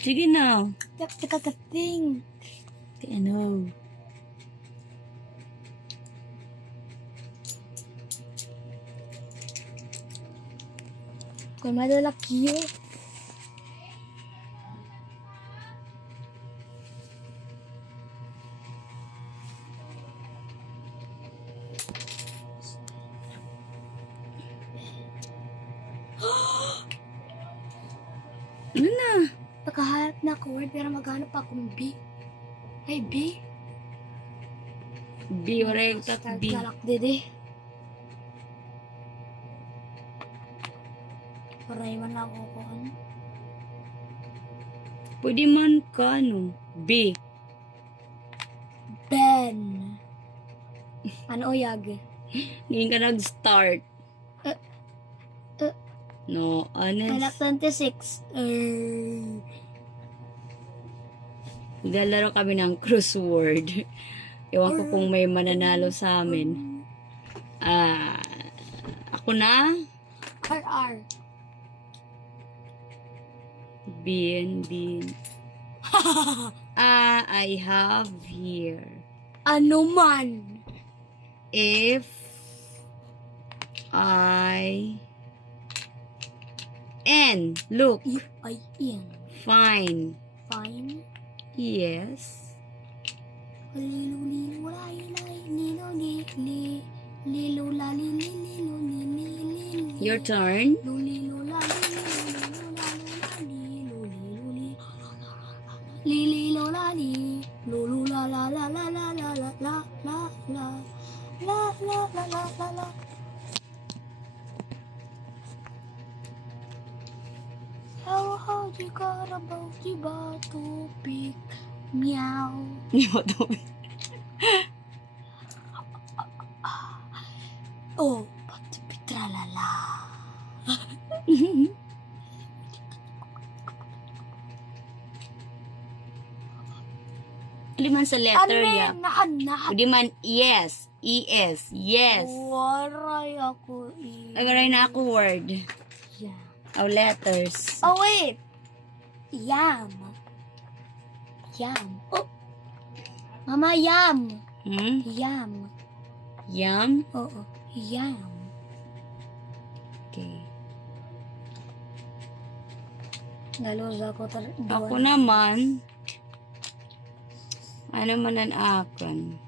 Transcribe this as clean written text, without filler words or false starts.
Sige na. Kakating. Ano? Kung madalaki yun. Ano na? Nakahanap na ako word pero maghanap akong B. Ay, B. B, oreg tat Start B. galak dede. Paray man ako ko ano. Pwede man ka, no? B. Ben. Ano o yag? Ngayon ka nag-start. Uh. No, honest. Galak 26. Naglalaro kami ng crossword. Ewan ko kung may mananalo sa amin. Ako na? RR. Bin. I have here. Ano man? If N. Look. If I am Fine. fine. Yes. Lilo lilo lai lai lilo li li lilo la li li lilo li li li. Your turn. Lilo la li lilo la lilo li lilo la li lulu la la la la la la la la la la la la la la la. How you got about the tupik meow. Oh, patra-la-la. Pwede man sa letter, ya. Anak. Pwede man yes. E-S. Yes. Waray ako Ay, maray na ako word. Yeah. O letters. Oh, wait. Yam. Yam. Oh. Mama, yam. Hmm? Yam. Yum? Oo. Yam. Okay. Nalos ako. Ako naman, ano man ang akin?